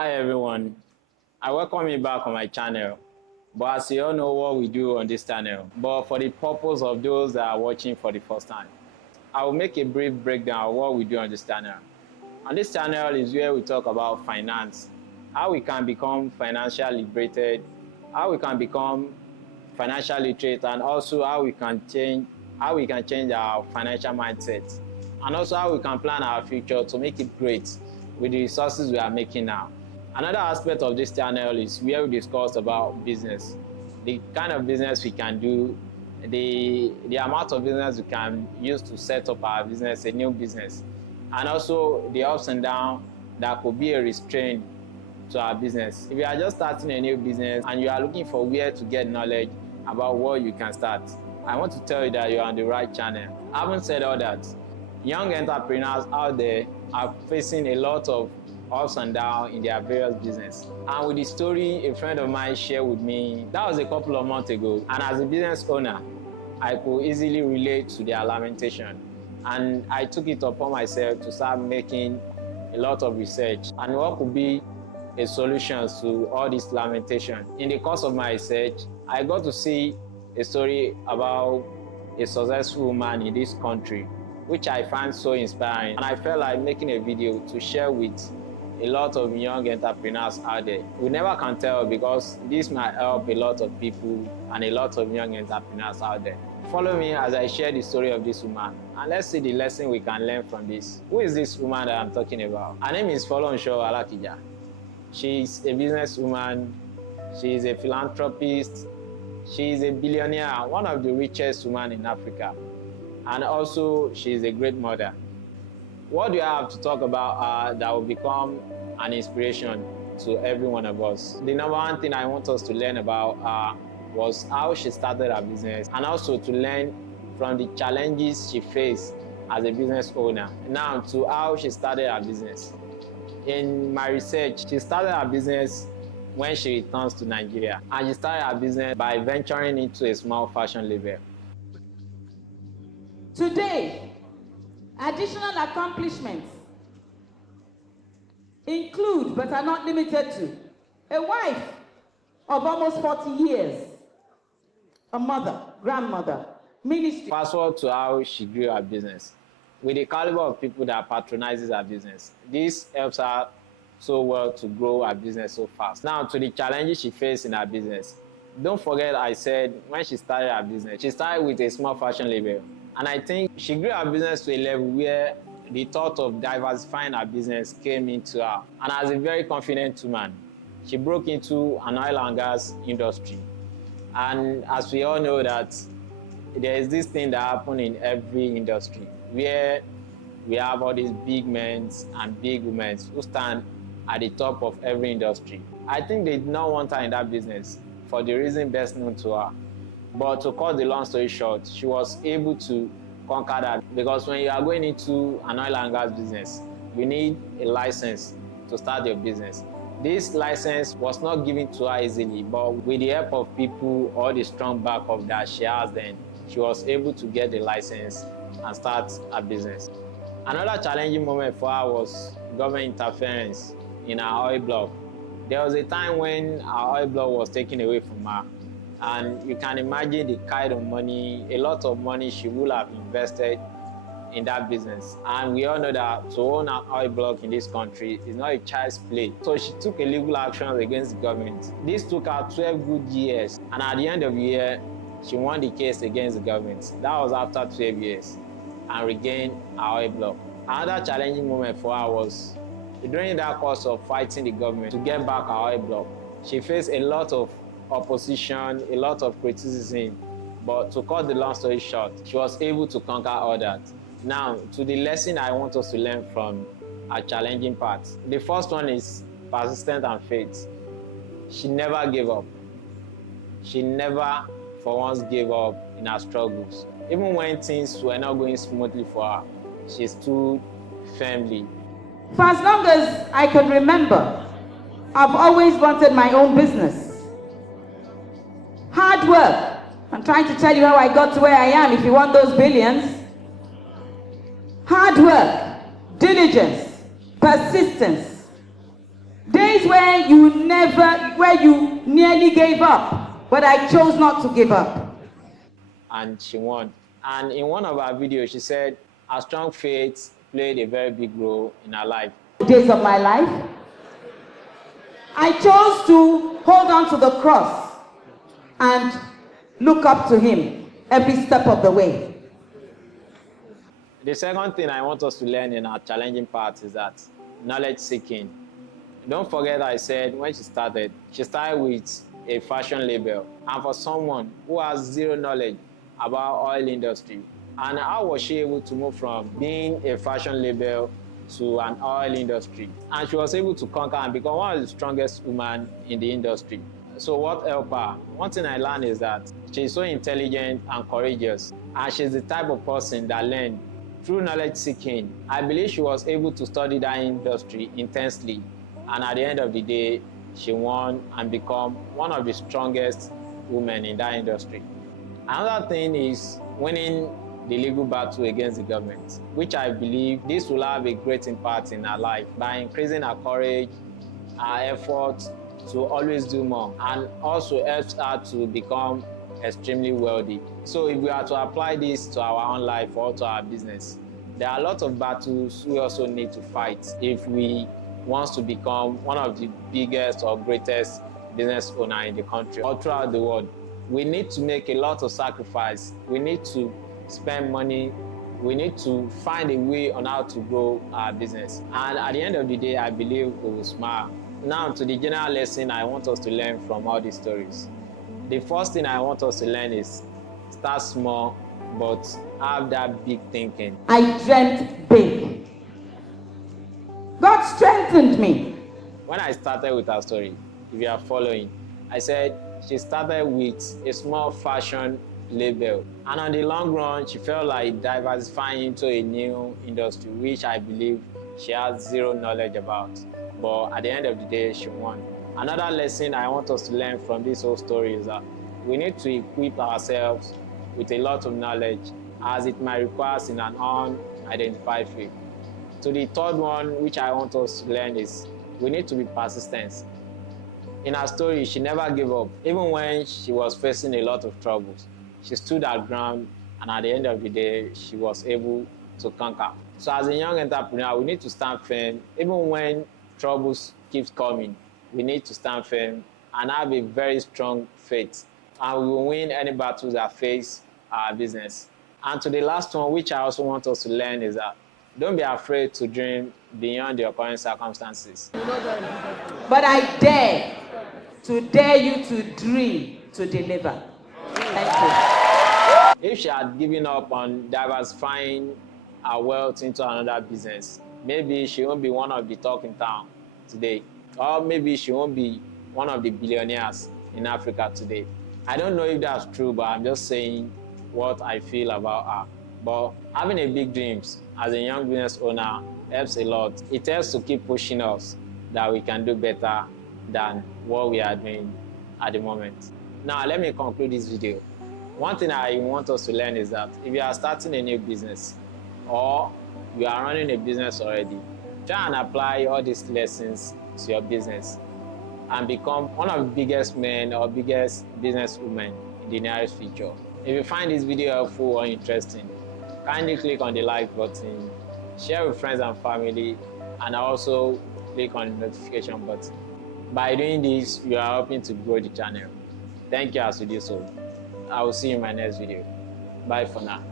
Hi everyone, I welcome you back on my channel. But as you all know what we do on this channel, but for the purpose of those that are watching for the first time, I will make a brief breakdown of what we do on this channel. On this channel is where we talk about finance, how we can become financially liberated, how we can become financially literate, and also how we can change our financial mindset, and also how we can plan our future to make it great with the resources we are making now. Another aspect of this channel is where we discuss about business, the kind of business we can do, the amount of business we can use to set up our business, a new business, and also the ups and downs that could be a restraint to our business. If you are just starting a new business and you are looking for where to get knowledge about what you can start, I want to tell you that you are on the right channel. Having said all that, young entrepreneurs out there are facing a lot of ups and downs in their various business. And with the story a friend of mine shared with me, that was a couple of months ago, and as a business owner, I could easily relate to their lamentation. And I took it upon myself to start making a lot of research and what could be a solution to all this lamentation. In the course of my research, I got to see a story about a successful woman in this country, which I find so inspiring, and I felt like making a video to share with a lot of young entrepreneurs out there. We never can tell, because this might help a lot of people and a lot of young entrepreneurs out there. Follow me as I share the story of this woman, and let's see the lesson we can learn from this. Who is this woman that I'm talking about? Her name is Folorunsho Alakija. She's a businesswoman, she's a philanthropist, she's a billionaire, one of the richest women in Africa, and also she's a great mother. What do I have to talk about her that will become an inspiration to every one of us? The number one thing I want us to learn about her was how she started her business, and also to learn from the challenges she faced as a business owner. Now to how she started her business. In my research, she started her business when she returns to Nigeria, and she started her business by venturing into a small fashion label. Today, additional accomplishments include, but are not limited to, a wife of almost 40 years, a mother, grandmother, ministry. Fast forward to how she grew her business. With the caliber of people that patronizes her business, this helps her so well to grow her business so fast. Now to the challenges she faced in her business. Don't forget I said when she started her business, she started with a small fashion label. And I think she grew her business to a level where the thought of diversifying her business came into her. And as a very confident woman, she broke into an oil and gas industry. And as we all know that there is this thing that happens in every industry, where we have all these big men and big women who stand at the top of every industry. I think they did not want her in that business for the reason best known to her. But to cut the long story short, she was able to conquer that, because when you are going into an oil and gas business, you need a license to start your business. This license was not given to her easily, but with the help of people or the strong backup that she has, then she was able to get the license and start her business. Another challenging moment for her was government interference in her oil block. There was a time when our oil block was taken away from her, and you can imagine the kind of money, a lot of money she would have invested in that business. And we all know that to own an oil block in this country is not a child's play. So she took a legal action against the government. This took her 12 good years, and at the end of the year, she won the case against the government. That was after 12 years, and regained her oil block. Another challenging moment for her was during that course of fighting the government to get back her oil block. She faced a lot of opposition, a lot of criticism, but to cut the long story short, she was able to conquer all that. Now, to the lesson I want us to learn from her challenging parts. The first one is persistence and faith. She never gave up. She never for once gave up in her struggles. Even when things were not going smoothly for her, she stood firmly. For as long as I can remember, I've always wanted my own business. Hard work. I'm trying to tell you how I got to where I am if you want those billions. Hard work, diligence, persistence, Days where you nearly gave up, but I chose not to give up. And she won. And in one of her videos, she said her strong faith played a very big role in her life. Days of my life, I chose to hold on to the cross and look up to him every step of the way. The second thing I want us to learn in our challenging part is that knowledge seeking. Don't forget I said when she started with a fashion label. And for someone who has zero knowledge about oil industry, and how was she able to move from being a fashion label to an oil industry? And she was able to conquer and become one of the strongest women in the industry. So what helped her? One thing I learned is that she's so intelligent and courageous, and she's the type of person that learned through knowledge seeking. I believe she was able to study that industry intensely, and at the end of the day, she won and become one of the strongest women in that industry. Another thing is winning the legal battle against the government, which I believe this will have a great impact in her life by increasing her courage, her effort to always do more, and also helps her to become extremely wealthy. So if we are to apply this to our own life or to our business, there are a lot of battles we also need to fight if we want to become one of the biggest or greatest business owner in the country or throughout the world. We need to make a lot of sacrifice. We need to spend money. We need to find a way on how to grow our business. And at the end of the day, I believe we will smile. Now to the general lesson I want us to learn from all these stories. The first thing I want us to learn is start small, but have that big thinking. I dreamt big. God strengthened me. When I started with our story, if you are following, I said she started with a small fashion label. And on the long run, she felt like diversifying into a new industry, which I believe she has zero knowledge about. But at the end of the day, she won. Another lesson I want us to learn from this whole story is that we need to equip ourselves with a lot of knowledge, as it might require in an unidentified field. So the third one, which I want us to learn, is we need to be persistent. In her story, she never gave up. Even when she was facing a lot of troubles, she stood her ground, and at the end of the day, she was able to conquer. So as a young entrepreneur, we need to stand firm. Even when troubles keep coming, we need to stand firm and have a very strong faith. And we will win any battles that face our business. And to the last one, which I also want us to learn, is that don't be afraid to dream beyond your current circumstances. But I dare you to dream, to deliver. Thank you. If she had given up on diversifying her wealth into another business, maybe she won't be one of the talk in town today. Or maybe she won't be one of the billionaires in Africa today. I don't know if that's true, but I'm just saying what I feel about her. But having a big dreams as a young business owner helps a lot. It helps to keep pushing us that we can do better than what we are doing at the moment. Now, let me conclude this video. One thing I want us to learn is that if you are starting a new business or you are running a business already, try and apply all these lessons to your business and become one of the biggest men or biggest business women in the nearest future. If you find this video helpful or interesting, kindly click on the like button, share with friends and family, and also click on the notification button. By doing this, you are helping to grow the channel. Thank you as you do so. I will see you in my next video. Bye for now.